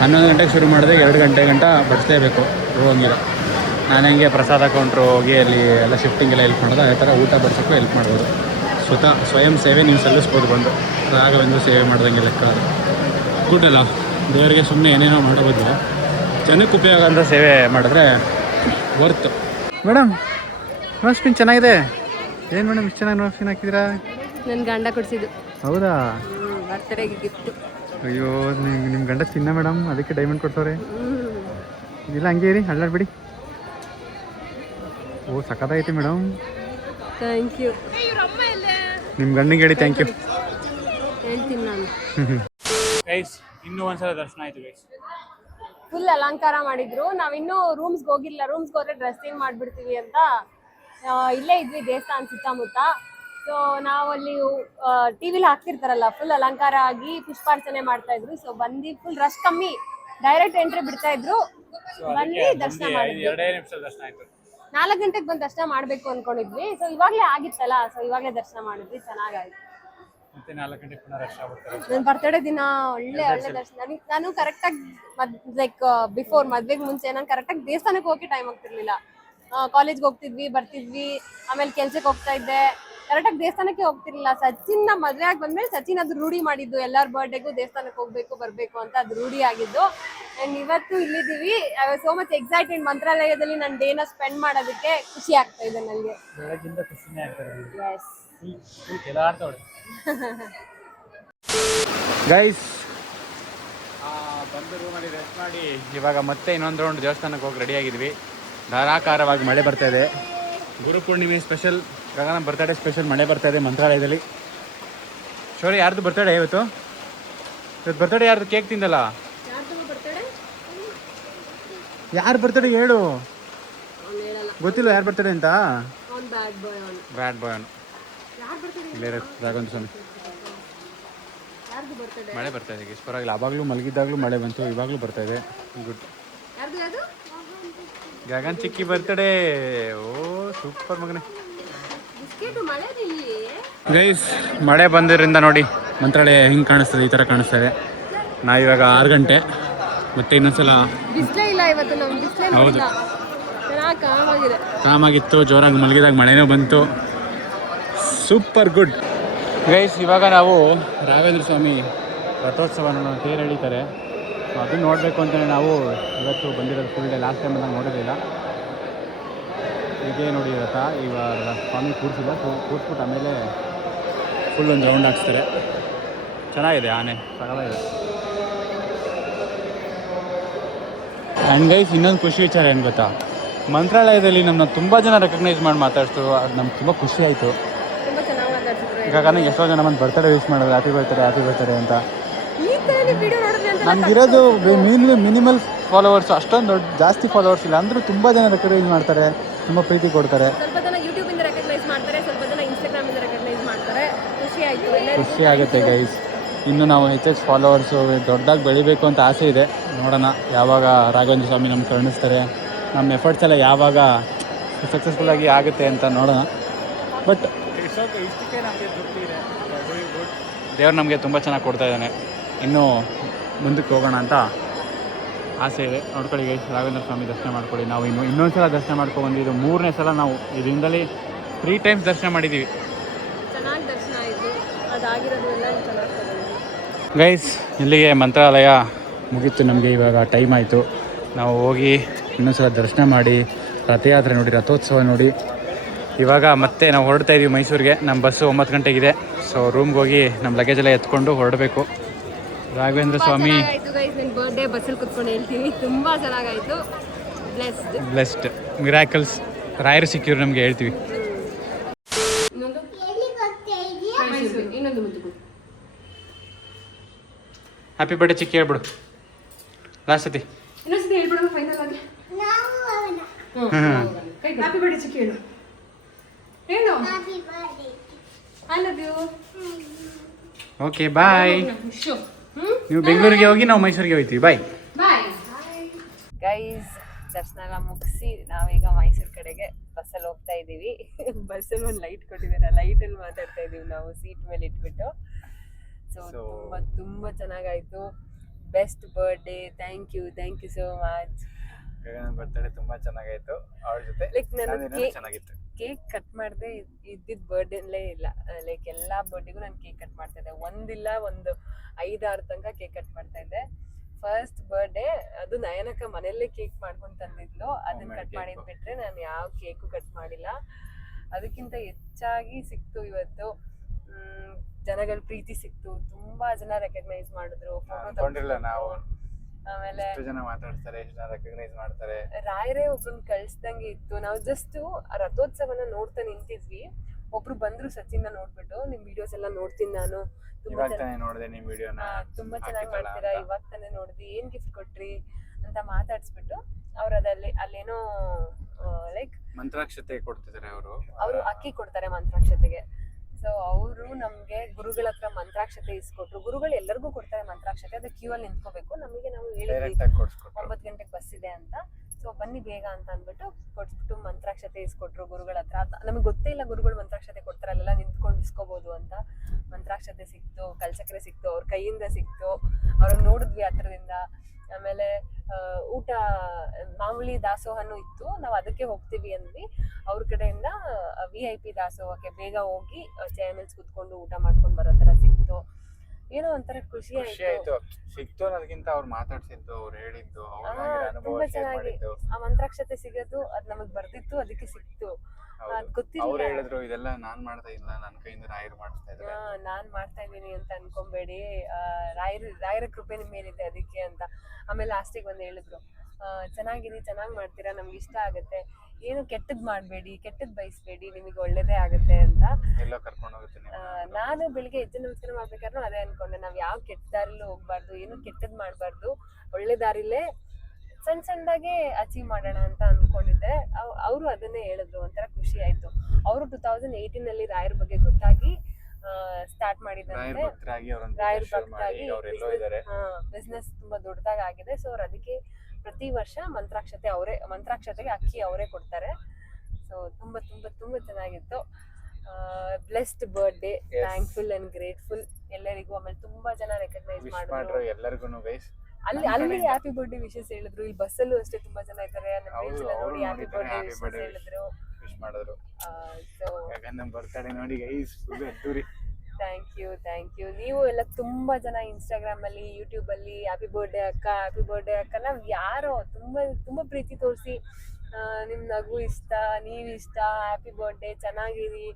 11 ಗಂಟೆಗೆ ಶುರು ಮಾಡಿದ್ರೆ 2 ಗಂಟೆ ಬಡಿಸ್ಲೇಬೇಕು, ಹೋಗಿಲ್ಲ. ನಾನು ಹೆಂಗೆ ಪ್ರಸಾದ ಕೌಂಟ್ರು ಹೋಗಿ ಅಲ್ಲಿ ಎಲ್ಲ ಶಿಫ್ಟಿಂಗೆಲ್ಲ ಹೆಲ್ಪ್ ಮಾಡೋದು, ಅದೇ ಥರ ಊಟ ಬಡಿಸೋಕ್ಕೂ ಹೆಲ್ಪ್ ಮಾಡ್ಬೋದು. ಸ್ವಯಂ ಸೇವೆ ನೀವು ಸಲ್ಲಿಸ್ಬೋದು ಬಂದು. ರಾಘವೇಂದ್ರ ಸೇವೆ ಮಾಡ್ದಂಗೆ ಲೆಕ್ಕ. ಗುಡ್ ಅಲ್ಲ, ದೇವರಿಗೆ ಸುಮ್ಮನೆ ಏನೇನೋ ಮಾಡಬಹುದು, ಜನಕ್ಕೆ ಉಪಯೋಗ ಅಂತ ಸೇವೆ ಮಾಡಿದ್ರೆ ವರ್ತು. ಮೇಡಮ್ ನೋಟ್ಸ್ಪಿನ್ ಚೆನ್ನಾಗಿದೆ. ಏನು ಮೇಡಮ್ ಇಷ್ಟು ಚೆನ್ನಾಗಿ ನೋಟ್ಸ್ಪಿನ್ ಹಾಕಿದ್ದೀರಾ? ನನ್ನ ಗಂಡ ಕೊಡಿಸಿದ್ದು. ಹೌದಾ? ಬರ್ತಡೆಗೆ ಗಿಫ್ಟ್. ಅಯ್ಯೋ, ನಿಮ್ಮ ಗಂಡ ಚಿನ್ನ ಮೇಡಮ್, ಅದಕ್ಕೆ ಡೈಮಂಡ್ ಕೊಡ್ತವ್ರೆ. ಇಲ್ಲ ಹಂಗೆ ಇರಿ, ಅಳ್ಳಾಡ್ಬಿಡಿ. ಓ ಸಖತ್ತಾಗೈತಿ ಮೇಡಮ್. Thank you. ನಿಮ್ಮ ಗಂಡಿಗೆ ಹೇಳಿ ಥ್ಯಾಂಕ್ ಯು ಹೇಳ್ತೀನಿ ನಾನು. ಗೈಸ್ ಇನ್ನೂ ಒಂದ್ಸಲ ದರ್ಶನ ಆಯಿತು ಗೈಸ್. ಫುಲ್ ಅಲಂಕಾರ ಮಾಡಿದ್ರು. ನಾವಿನ್ನೂ ರೂಮ್ಸ್ಗೆ ಹೋಗಿಲ್ಲ. ರೂಮ್ಸ್ಗೆ ಹೋದ್ರೆ ಡ್ರೆಸ್ ಚೇಂಜ್ ಮಾಡಿಬಿಡ್ತೀವಿ ಅಂತ ಇಲ್ಲೇ ಇದ್ವಿ ದೇವಸ್ಥಾನ ಸುತ್ತಮುತ್ತ. ಸೊ ನಾವಲ್ಲಿ ಟಿವಿಲಿ ಹಾಕ್ತಿರ್ತಾರಲ್ಲ, ಫುಲ್ ಅಲಂಕಾರ ಆಗಿ ಪುಷ್ಪಾರ್ಚನೆ ಮಾಡ್ತಾ ಇದ್ರು. ಸೊ ಬಂದು ಫುಲ್ ರಶ್ ಕಮ್ಮಿ, ಡೈರೆಕ್ಟ್ ಎಂಟ್ರಿ ಬಿಡ್ತಾ ಇದ್ರು. ಬಂದು ದರ್ಶನ ಮಾಡಿದ್ವಿ. 2 ನಿಮಿಷ ದರ್ಶನ ಆಯಿತು. 4 ಗಂಟೆಗೆ ಬಂದು ದರ್ಶನ ಮಾಡಬೇಕು ಅಂದ್ಕೊಂಡಿದ್ವಿ. ಸೊ ಇವಾಗಲೇ ಆಗಿತ್ತಲ್ಲ, ಸೊ ಇವಾಗಲೇ ದರ್ಶನ ಮಾಡಿದ್ವಿ, ಚೆನ್ನಾಗಾಯ್ತು. ಮತ್ತೆ 4 ಗಂಟೆಗೆ ಪುನಃ ರಶ್ ಆಗುತ್ತೆ. ನನ್ನ ಬರ್ತಡೇ ದಿನ ಒಳ್ಳೆ ದರ್ಶನ. ನಾನು ಕರೆಕ್ಟಾಗಿ ಲೈಕ್ ಬಿಫೋರ್ ಮದ್ವೆಗೆ ಮುಂಚೆ ನಾನು ಕರೆಕ್ಟಾಗಿ ದೇವಸ್ಥಾನಕ್ಕೆ ಹೋಗಿ ಟೈಮ್ ಆಗ್ತಿರ್ಲಿಲ್ಲ. ಕಾಲೇಜ್ಗೆ ಹೋಗ್ತಿದ್ವಿ, ಬರ್ತಿದ್ವಿ, ಆಮೇಲೆ ಕೆಲ್ಸಕ್ಕೆ ಹೋಗ್ತಾ ಇದ್ದೆ. ಕರೆಕ್ಟಾಗಿ ದೇವಸ್ಥಾನಕ್ಕೆ ಹೋಗ್ತಿರ್ಲಿಲ್ಲ. ಸಚಿನ್ ಮದುವೆ ಆಗಿ ಬಂದ್ಮೇಲೆ ಸಚಿನ್ ಅದು ರೂಢಿ ಮಾಡಿದ್ದು, ಎಲ್ಲರ ಬರ್ಡೇಗೂ ದೇವಸ್ಥಾನಕ್ಕೆ ಹೋಗ್ಬೇಕು ಬರಬೇಕು ಅಂತ ಅದು ರೂಢಿ ಆಗಿದ್ದು. ಆ್ಯಂಡ್ ಇವತ್ತು ಇಲ್ಲಿದ್ದೀವಿ. I was so much excited. ಮಂತ್ರಾಲಯದಲ್ಲಿ ನನ್ನ ಡೇನ ಸ್ಪೆಂಡ್ ಮಾಡೋದಕ್ಕೆ ಖುಷಿ ಆಗ್ತಾ ಇದೆ ನನಗೆ. ಬೆಳಗ್ಗಿಂದ ಖುಷಿನೇ ಆಗ್ತದೆ. ಎಸ್ ಗೈಸ್ ಬಂದು ರೂಮಲ್ಲಿ ರೆಸ್ಟ್ ಮಾಡಿ ಇವಾಗ ಮತ್ತೆ ಇನ್ನೊಂದು ರೌಂಡ್ ದೇವಸ್ಥಾನಕ್ಕೆ ಹೋಗಿ ರೆಡಿಯಾಗಿದ್ವಿ. ಧಾರಾಕಾರವಾಗಿ ಮಳೆ ಬರ್ತಾ ಇದೆ. ಗುರುಪೂರ್ಣಿಮೆ ಸ್ಪೆಷಲ್, ಗಗನ ಬರ್ತಡೇ ಸ್ಪೆಷಲ್ ಮಳೆ ಬರ್ತಾ ಇದೆ ಮಂತ್ರಾಲಯದಲ್ಲಿ. ಶೌರ್ಯ ಯಾರ್ದು ಬರ್ತಡೇ ಇವತ್ತು? ಬರ್ತಡೇ ಯಾರ್ದು? ಕೇಕ್ ತಿಂದಲ್ಲ? ಯಾರು ಬರ್ತಡೇ ಹೇಳು. ಗೊತ್ತಿಲ್ಲ ಯಾರು ಬರ್ತಡೇ ಅಂತ? ಬ್ಯಾಡ್ ಬಾಯ್ ಅವನು. ಬ್ಯಾಡ್ ಬಾಯ್ ಅವನು. ಯಾರು ಬರ್ತಾರೆ? ಇಲ್ಲೇ ರಾಘವೇಂದ್ರ ಸ್ವಾಮಿ. ಯಾರ್ದು ಬರ್ತಡೆ? ಮಳೆ ಬರ್ತಾ ಇದೆ ಗೈಸ್, ಪರವಾಗಿಲ್ಲ. ಆವಾಗಲೂ ಮಲಗಿದ್ದಾಗಲೂ ಮಳೆ ಬಂತು, ಇವಾಗಲೂ ಬರ್ತಾ ಇದೆ. ಗುಡ್. ಯಾರ್ದು ಯಾವುದು? ಗಗನ್ ಚಿಕ್ಕಿ ಬರ್ತಡೇ. ಓ ಸೂಪರ್ ಮಗನೇ. ಬಿಸ್ಕೆಟ್ ಮಳೆ ಇಲ್ಲಿ. ಗೈಸ್ ಮಳೆ ಬಂದಿದ್ದರಿಂದ ನೋಡಿ ಮಂತ್ರಾಲಯ ಹಿಂಗೆ ಕಾಣಿಸ್ತದೆ, ಈ ಥರ ಕಾಣಿಸ್ತದೆ. ನಾವಿವಾಗ 6 ಗಂಟೆ. ಮತ್ತೆ ಇನ್ನೊಂದ್ಸಲ ಬಿಸಿಲೇ ಇಲ್ಲ ಇವತ್ತು, ನಮ್ಗೆ ಬಿಸಿಲೇ ಹೌದು. ಇಲ್ಲ. ಚೆನ್ನಾಗಿ ಕಾಮಾಗಿದೆ. ಕಾಮಾಗಿತ್ತು, ಜೋರಾಗಿ ಮಲಗಿದಾಗ ಮಳೆನೂ ಬಂತು. Super good. ಗೈಸ್ ಇವಾಗ ನಾವು ರಾಘವೇಂದ್ರ ಸ್ವಾಮಿ ರಥೋತ್ಸವನ ತೇರು ಎಳೀತಾರೆ, ಅದನ್ನು ನೋಡಬೇಕು ಅಂತಲೇ ನಾವು ಇವತ್ತು ಬಂದಿರೋದು ಫುಲ್ ಡೇ. ಲಾಸ್ಟ್ ಟೈಮ್ ನಾನು ನೋಡೋದಿಲ್ಲ. ಇದೇ ನೋಡಿ ರಥ. ಇವಾಗ ಸ್ವಾಮಿ ಕೂರಿಸಿಲ್ಲ, ಕೂರಿಸ್ಬಿಟ್ಟು ಆಮೇಲೆ ಫುಲ್ ಒಂದು ರೌಂಡ್ ಹಾಕ್ಸ್ತಾರೆ. ಚೆನ್ನಾಗಿದೆ, ಆನೆ ಸಗಲಾಗಿದೆ. ಆ್ಯಂಡ್ ಗೈಸ್ ಇನ್ನೊಂದು ಖುಷಿ ವಿಚಾರ ಏನು ಗೊತ್ತಾ, ಮಂತ್ರಾಲಯದಲ್ಲಿ ನಮ್ಮನ್ನ ತುಂಬ ಜನ ರೆಕಗ್ನೈಸ್ ಮಾಡಿ ಮಾತಾಡ್ತು. ಅದು ನಮ್ಗೆ ತುಂಬ ಖುಷಿ ಆಯಿತು. ತುಂಬ ಚೆನ್ನಾಗಿ ಮಾತಾಡ್ಸಿದ್ರು. ಈಗ ಕಾರಣ ಎಷ್ಟೋ ಜನ ನನ್ನ ಬರ್ತಡೇ ವಿಶ್ ಮಾಡೋದು, ಹ್ಯಾಪಿ ಬರ್ತಾರೆ ಅಂತ. ಈ ಥರ ನೀವು ವಿಡಿಯೋ ನೋಡಿದ್ರೆ ಅಂತ ನಮಗಿರೋದು ಮಿನಿಮಲ್ ಫಾಲೋವರ್ಸ್, ಅಷ್ಟೊಂದು ದೊಡ್ಡ ಜಾಸ್ತಿ ಫಾಲೋವರ್ಸ್ ಇಲ್ಲ, ಅಂದರೂ ತುಂಬ ಜನ ರೆಕಗ್ನೈಸ್ ಮಾಡ್ತಾರೆ, ತುಂಬ ಪ್ರೀತಿ ಕೊಡ್ತಾರೆ. ಸ್ವಲ್ಪ ಜನ ಯೂಟ್ಯೂಬಿಂದ ರೆಕಗ್ನೈಸ್ ಮಾಡ್ತಾರೆ, ಸ್ವಲ್ಪ ಜನ ಇನ್ಸ್ಟಾಗ್ರಾಮಿಂದ ರೆಕಗ್ನೈಸ್ ಮಾಡ್ತಾರೆ. ಖುಷಿ ಆಯಿತು. ಖುಷಿ ಆಗುತ್ತೆ ಗೈಸ್. ಇನ್ನು ನಾವು ಹೆಚ್ಚೆಚ್ಚು ಫಾಲೋವರ್ಸು ದೊಡ್ಡದಾಗಿ ಬೆಳಿಬೇಕು ಅಂತ ಆಸೆ ಇದೆ. ನೋಡೋಣ ಯಾವಾಗ ರಾಘವೇಂದ್ರ ಸ್ವಾಮಿ ನಮ್ಗೆ ಕರುಣಿಸ್ತಾರೆ, ನಮ್ಮ ಎಫರ್ಟ್ಸ್ ಎಲ್ಲ ಯಾವಾಗ ಸಕ್ಸಸ್ಫುಲ್ಲಾಗಿ ಆಗುತ್ತೆ ಅಂತ ನೋಡೋಣ. ಬಟ್ ಇಷ್ಟಕ್ಕೆ ನಮಗೆ ತೃಪ್ತಿ ಇದೆ. ದೇವ್ರು ನಮಗೆ ತುಂಬ ಚೆನ್ನಾಗಿ ಕೊಡ್ತಾ ಇದ್ದಾನೆ. ಇನ್ನೂ ಮುಂದಕ್ಕೆ ಹೋಗೋಣ ಅಂತ ಆಸೆ ಇದೆ. ನೋಡ್ಕೊಳ್ಳಿ ಗೈಸ್, ರಾಘವೇಂದ್ರ ಸ್ವಾಮಿ ದರ್ಶನ ಮಾಡ್ಕೊಳ್ಳಿ. ನಾವು ಇನ್ನೊಂದು ಸಲ ದರ್ಶನ ಮಾಡ್ಕೊಂಡ್ಬಂದಿದ್ದು 3ನೇ ಸಲ. ನಾವು ಇದರಿಂದಲೇ 3 ಟೈಮ್ಸ್ ದರ್ಶನ ಮಾಡಿದ್ದೀವಿ. ಚೆನ್ನಾಗಿ ದರ್ಶನ ಆಯಿತು. ಅದಾಗಿರೋದೆಲ್ಲ ಚೆನ್ನಾಗಿ ಗೈಸ್ ಇಲ್ಲಿಗೆ ಮಂತ್ರಾಲಯ ಮುಗೀತು. ನಮಗೆ ಇವಾಗ ಟೈಮ್ ಆಯಿತು, ನಾವು ಹೋಗಿ ಇನ್ನೊಂದ್ಸಲ ದರ್ಶನ ಮಾಡಿ ರಥಯಾತ್ರೆ ನೋಡಿ, ರಥೋತ್ಸವ ನೋಡಿ ಇವಾಗ ಮತ್ತೆ ನಾವು ಹೊರಡ್ತಾ ಇದ್ದೀವಿ ಮೈಸೂರಿಗೆ. ನಮ್ಮ ಬಸ್ಸು 9 ಗಂಟೆಗಿದೆ. ಸೊ ರೂಮ್ಗೆ ಹೋಗಿ ನಮ್ಮ ಲಗೇಜ್ ಎಲ್ಲ ಎತ್ಕೊಂಡು ಹೊರಡಬೇಕು. ರಾಘವೇಂದ್ರ ಸ್ವಾಮಿ ನಿನ್ನ ಬರ್ಡೇ ಬಸ್ಸಲ್ಲಿ ಕುತ್ಕೊಂಡು ಹೇಳ್ತೀವಿ, ತುಂಬ ಚೆನ್ನಾಗಾಯಿತು. ಬ್ಲೆಸ್ಡ್ ಮಿರಾಕಲ್ಸ್ ರಾಯರು ಸಿಕ್ಕಿದ್ರು ನಮಗೆ ಹೇಳ್ತೀವಿ. ಇನ್ನೊಂದು ಮುದ್ದು ಹ್ಯಾಪಿ ಬರ್ಡೇ ಚಿಕ್ಕಿ ಹೇಳ್ಬಿಡು ಲಾಸ್ಟ್ ಸತಿ. ಇನ್ನೊಂದ್ಸತಿ ಹೇಳ್ಬಿಡೋಣ ಫೈನಲ್ ಆಗಿ. ಹ್ಯಾಪಿ ಬರ್ಡೇ ಚಿಕ್ಕಿ ಹೇಳು. ಏನು? I love you. Okay bye. ನೀವು ಬೆಂಗಳೂರಿಗೆ ಹೋಗಿ ನಾವು ಮೈಸೂರಿಗೆ ಹೋಗ್ತೀವಿ. Bye bye guys. ದರ್ಶನ ಎಲ್ಲ ಮುಗಿಸಿ ನಾವೀಗ ಮೈಸೂರು ಕಡೆಗೆ ಬಸ್ಸಲ್ಲಿ ಹೋಗ್ತಾ ಇದ್ದೀವಿ. ಬಸ್ಸಲ್ಲಿ ಒಂದು ಲೈಟ್ ಕೊಟ್ಟಿದ್ದಾರೆ, ಲೈಟಲ್ಲಿ ಮಾತಾಡ್ತಾ ಇದ್ದೀವಿ ನಾವು ಸೀಟ್ ಮೇಲೆ ಇಟ್ಬಿಟ್ಟು. ಸೊ ತುಂಬ ಚೆನ್ನಾಗಾಯಿತು. Best birthday. Thank you so much. Birthday ತುಂಬ ಚೆನ್ನಾಗಾಯಿತು. ಅವ್ರ ಜೊತೆ ಲೈಕ್ ನಾನು ಚೆನ್ನಾಗಿತ್ತು. ಕೇಕ್ ಕಟ್ ಮಾಡದೆ ಇದ್ದಿದ್ದು ಬರ್ಡೇಲೇ ಇಲ್ಲ. ಲೈಕ್ ಎಲ್ಲ ಬರ್ಡೇಗೂ ನಾನು ಕೇಕ್ ಕಟ್ ಮಾಡ್ತಾ ಇದ್ದೆ. ಒಂದಿಲ್ಲ ಒಂದು 5-6 ತನಕ ಕೇಕ್ ಕಟ್ ಮಾಡ್ತಾ ಇದ್ದೆ. ಫಸ್ಟ್ ಬರ್ಡೇ ಅದು ನಯನಕ್ಕ ಮನೆಯಲ್ಲೇ ಕೇಕ್ ಮಾಡ್ಕೊಂಡು ತಂದಿದ್ಲು, ಅದನ್ನ ಕಟ್ ಮಾಡಿದ್ ಬಿಟ್ರೆ ನಾನು ಯಾವ ಕೇಕು ಕಟ್ ಮಾಡಿಲ್ಲ. ಅದಕ್ಕಿಂತ ಹೆಚ್ಚಾಗಿ ಸಿಕ್ತು ಇವತ್ತು. ಜನಗಳ ಪ್ರೀತಿ ಸಿಕ್ತು. ತುಂಬಾ ಜನ ರೆಕಗ್ನೈಸ್ ಮಾಡಿದ್ರು, ಫೋಟೋ ನಾವು. ಆಮೇಲೆ ಜನ ಮಾತಾಡ್ತಾರೆ, ಎಷ್ಟು ಜನ ರೆಕಗ್ನೈಸ್ ಮಾಡ್ತಾರೆ. ರಾಯರೇ ಒಬ್ಬನ್ ಕಳ್ಸ್ದಂಗೆ ಇತ್ತು. ನಾವು ಜಸ್ಟ್ ರಥೋತ್ಸವನ ನೋಡ್ತಾ ನಿಂತಿದ್ವಿ. ಒಬ್ರು ಬಂದ್ರು ಸಚಿನ್ ನೋಡ್ಬಿಟ್ಟು, ನಿಮ್ ವಿಡಿಯೋಸ್ ಎಲ್ಲ ನೋಡ್ತೀನಿ ನಾನು, ತುಂಬಾ ತುಂಬಾ ಚೆನ್ನಾಗಿ ಮಾಡ್ತೀರಾ, ಇವಾಗ ತಾನೇ ನೋಡಿದ್ವಿ, ಏನ್ ಗಿಫ್ಟ್ ಕೊಟ್ರಿ ಅಂತ ಮಾತಾಡ್ಸ್ಬಿಟ್ಟು ಅವ್ರು ಅಲ್ಲೇನೋ ಲೈಕ್ ಮಂತ್ರಾಕ್ಷತೆ ಕೊಡ್ತಿದ್ದಾರೆ. ಅವರು ಅಕ್ಕಿ ಕೊಡ್ತಾರೆ ಮಂತ್ರಾಕ್ಷತೆಗೆ. ಸೊ ಅವರು ನಮ್ಗೆ ಗುರುಗಳ ಹತ್ರ ಮಂತ್ರಾಕ್ಷತೆ ಇಸ್ಕೊಟ್ರು. ಗುರುಗಳು ಎಲ್ಲರಿಗೂ ಕೊಡ್ತಾರೆ ಮಂತ್ರಾಕ್ಷತೆ, ಅದು ಕ್ಯೂ ಅಲ್ಲಿ ನಿಂತ್ಕೋಬೇಕು. ನಮಗೆ ನಾವು ಹೇಳಿದ್ವಿ 9 ಗಂಟೆಗೆ ಬಸ್ ಇದೆ ಅಂತ. ಸೊ ಬನ್ನಿ ಬೇಗ ಅಂತ ಅಂದ್ಬಿಟ್ಟು ಕೊಟ್ಬಿಟ್ಟು ಮಂತ್ರಾಕ್ಷತೆ ಇಸ್ಕೊಟ್ರು ಗುರುಗಳ ಹತ್ರ. ನಮಗೆ ಗೊತ್ತೇ ಇಲ್ಲ ಗುರುಗಳು ಮಂತ್ರಾಕ್ಷತೆ ಕೊಡ್ತಾರೆ, ಅಲ್ಲೆಲ್ಲ ನಿಂತ್ಕೊಂಡು ಇಸ್ಕೋಬಹುದು ಅಂತ. ಮಂತ್ರಾಕ್ಷತೆ ಸಿಕ್ತು, ಕಲ್ಸಕ್ರೆ ಸಿಕ್ತು, ಅವ್ರ ಕೈಯಿಂದ ಸಿಕ್ತು, ಅವ್ರನ್ನ ನೋಡಿದ್ವಿ ಹತ್ರದಿಂದ. ಆಮೇಲೆ ಊಟ ಮಾಮೂಲಿ ದಾಸೋಹನೂ ಇತ್ತು, ನಾವು ಅದಕ್ಕೆ ಹೋಗ್ತೀವಿ ಅಂದ್ವಿ. ಅವ್ರ ಕಡೆಯಿಂದ VIP ದಾಸೋಹಕ್ಕೆ ಬೇಗ ಹೋಗಿ ಚೇರ್ ಮೇಲೆ ಕುತ್ಕೊಂಡು ಊಟ ಮಾಡ್ಕೊಂಡು ಬರೋ ತರ ಸಿಕ್ತು. ಏನೋ ಒಂಥರ ಖುಷಿ ಆಯ್ತು. ಸಿಕ್ತು ಅನ್ನೋದಕ್ಕಿಂತ ಅವ್ರು ಮಾತಾಡ್ಸಿದ್ದು, ಅವ್ರು ಹೇಳಿದ್ದು, ತುಂಬಾ ಚೆನ್ನಾಗಿ ಆ ಮಂತ್ರಾಕ್ಷತೆ ಸಿಗೋದು ಅದ್ ನಮಗ್ ಬರ್ದಿತ್ತು, ಅದಕ್ಕೆ ಸಿಕ್ತು. ಗೊತ್ತಿಲ್ಲ, ಅವ್ರು ಹೇಳಿದ್ರು ಇದೆಲ್ಲ ನಾನ್ ಮಾಡ್ತಾ ಇಲ್ಲ, ನನ್ನ ಕೈಯಿಂದ ರಾಯರು ಮಾಡಿಸ್ತಾ ಇದ್ದಾರೆ. ನಾನ್ ಮಾಡ್ತಾ ಇದೀನಿ ಅಂತ ಅನ್ಕೊಂಬೇಡಿ, ರಾಯರ ಕೃಪೆ ನಿಮ್ ಮೇಲಿದೆ ಅದಕ್ಕೆ ಅಂತ. ಆಮೇಲೆ ಲಾಸ್ಟಿಗೆ ಬಂದು ಹೇಳಿದ್ರು, ಚೆನ್ನಾಗಿದೆ, ಚೆನ್ನಾಗಿ ಮಾಡ್ತೀರಾ, ನಮ್ಗೆ ಇಷ್ಟ ಆಗುತ್ತೆ, ಏನು ಕೆಟ್ಟದ್ ಮಾಡ್ಬೇಡಿ, ಕೆಟ್ಟದ್ ಬಯಸ್ಬೇಡಿ, ನಿಮಗೆ ಒಳ್ಳೇದೇ ಆಗುತ್ತೆ ಅಂತ. ಎಲ್ಲೋ ಕರ್ಕೊಂಡು ಹೋಗುತ್ತೆ. ನಾನು ಬೆಳಿಗ್ಗೆ ಹೆಜ್ಜೆ ನಮಸ್ಕಾರ ಮಾಡ್ಬೇಕಾದ್ರೂ ಅದೇ ಅನ್ಕೊಂಡೆ, ನಾವ್ ಯಾವ ಕೆಟ್ಟ ದಾರಿಲೂ ಹೋಗ್ಬಾರ್ದು, ಏನು ಕೆಟ್ಟದ್ ಮಾಡ್ಬಾರ್ದು, ಒಳ್ಳೆ ದಾರಿಲೇ ಸಣ್ಣದಾಗೆ ಅಚೀವ್ ಮಾಡೋಣ ಅಂತ ಅನ್ಕೊಂಡಿದ್ದೆ. ಅವರು ಅದನ್ನೇ ಹೇಳಿದ್ರು, ಒಂಥರ ಖುಷಿ ಆಯ್ತು. ಅವರು 2018 ರಾಯರ ಬಗ್ಗೆ ಗೊತ್ತಾಗಿ ಸ್ಟಾರ್ಟ್ ಮಾಡಿದಂತೆ. ರಾಯರ ಭಕ್ತರಾಗಿ ಬಿಸ್ನೆಸ್ ತುಂಬಾ ದೊಡ್ಡದಾಗಿ ಆಗಿದೆ. ಸೊ ಅವ್ರು ಅದಕ್ಕೆ ಪ್ರತಿ ವರ್ಷ ಮಂತ್ರಾಕ್ಷತೆಗೆ ಅಕ್ಕಿ ಅವರೇ ಕೊಡ್ತಾರೆ. ಸೊ ತುಂಬಾ ತುಂಬಾ ತುಂಬಾ ಚೆನ್ನಾಗಿತ್ತು. Blessed birthday, thankful and grateful ಎಲ್ಲರಿಗೂ. ಆಮೇಲೆ ತುಂಬಾ ಜನ ರೆಕಗ್ನೈಸ್ ಮಾಡಿದ್ರು ಎಲ್ಲರಿಗೂ. ಅಲ್ಲಿ ಹ್ಯಾಪಿ ಬರ್ಡೇ ವಿಶಸ್ ಹೇಳಿದ್ರು. ಇಲ್ಲಿ ಬಸ್ಸಲ್ಲೂ ಅಷ್ಟೇ ತುಂಬಾ ಜನ ಇದ್ದಾರೆ. ನಮ್ಮ ರೀಲ್ಸ್ ಎಲ್ಲ ನೋಡಿ ಹ್ಯಾಪಿ ಬರ್ಡೇ ವಿಶಸ್ ಹೇಳಿದ್ರು. Thank you. ನೀವು ಎಲ್ಲ ತುಂಬಾ ಜನ ಇನ್ಸ್ಟಾಗ್ರಾಮ್ ಅಲ್ಲಿ, ಯೂಟ್ಯೂಬ್ ಅಲ್ಲಿ ಹ್ಯಾಪಿ ಬರ್ಡೇ ಅಕ್ಕ ನಾವ್ ಯಾರೋ ತುಂಬಾ ಪ್ರೀತಿ ತೋರಿಸಿ, ನಿಮ್ ನಗು ಇಷ್ಟ, ನೀವ್ ಇಷ್ಟ, ಹ್ಯಾಪಿ ಬರ್ಡೇ, ಚೆನ್ನಾಗಿರಿ,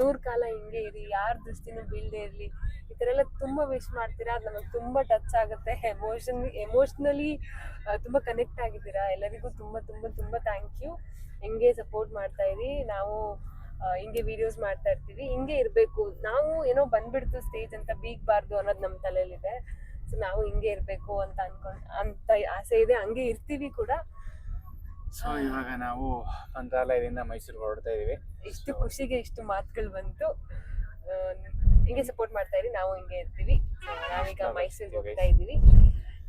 100 ಕಾಲ ಹಿಂಗೆ ಇರಿ, ಯಾರ ದೃಷ್ಟಿನೂ ಬೀಳದೆ ಇರ್ಲಿ, ಈ ತರ ಎಲ್ಲ ತುಂಬಾ ವಿಶ್ ಮಾಡ್ತೀರಾ. ಅದು ನಮಗೆ ತುಂಬಾ ಟಚ್ ಆಗುತ್ತೆ. ಎಮೋಷನಲಿ ತುಂಬಾ ಕನೆಕ್ಟ್ ಆಗಿದ್ದೀರಾ. ಎಲ್ಲರಿಗೂ ತುಂಬಾ ತುಂಬಾ ತುಂಬಾ ಥ್ಯಾಂಕ್ ಯು. ಹಿಂಗೆ ಸಪೋರ್ಟ್ ಮಾಡ್ತಾ ಇರಿ. ನಾವು ಹಿಂಗೆ ವಿಡಿಯೋಸ್ ಮಾಡ್ತಾ ಇರ್ತೀವಿ. ಹಿಂಗೆ ಇರಬೇಕು. ನಾವು ಏನೋ ಬಂದ್ಬಿಡ್ತು ಸ್ಟೇಜ್ ಅಂತ ಬೀಗಬಾರ್ದು ಅನ್ನೋದು ನಮ್ಮ ತಲೆಯಲ್ಲಿದೆ. ಸೊ ನಾವು ಹಿಂಗೆ ಇರಬೇಕು ಅಂತ ಆಸೆ ಇದೆ. ಹಂಗೆ ಇರ್ತೀವಿ ಕೂಡ. ಸೊ ಇವಾಗ ನಾವು ಮಂತ್ರಾಲಯದಿಂದ ಮೈಸೂರಿಗೆ ಹೊರಡ್ತಾ ಇದೀವಿ. ಇಷ್ಟು ಖುಷಿಗೆ ಇಷ್ಟು ಮಾತುಗಳು ಬಂತು. ಹಿಂಗೆ ಸಪೋರ್ಟ್ ಮಾಡ್ತಾ ಇರಿ. ನಾವು ಹಿಂಗೆ ಇರ್ತೀವಿ. ನಾವೀಗ ಮೈಸೂರಿಗೆ ಹೋಗ್ತಾ ಇದೀವಿ.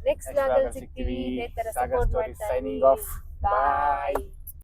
ನೆಕ್ಸ್ಟ್ ವ್ಲಾಗಲ್ಲಿ ಸಿಗ್ತೀವಿ. ಇದೇ ತರ ಸಪೋರ್ಟ್ ಮಾಡ್ತಾ ಇರಿ. ಬಾಯ್.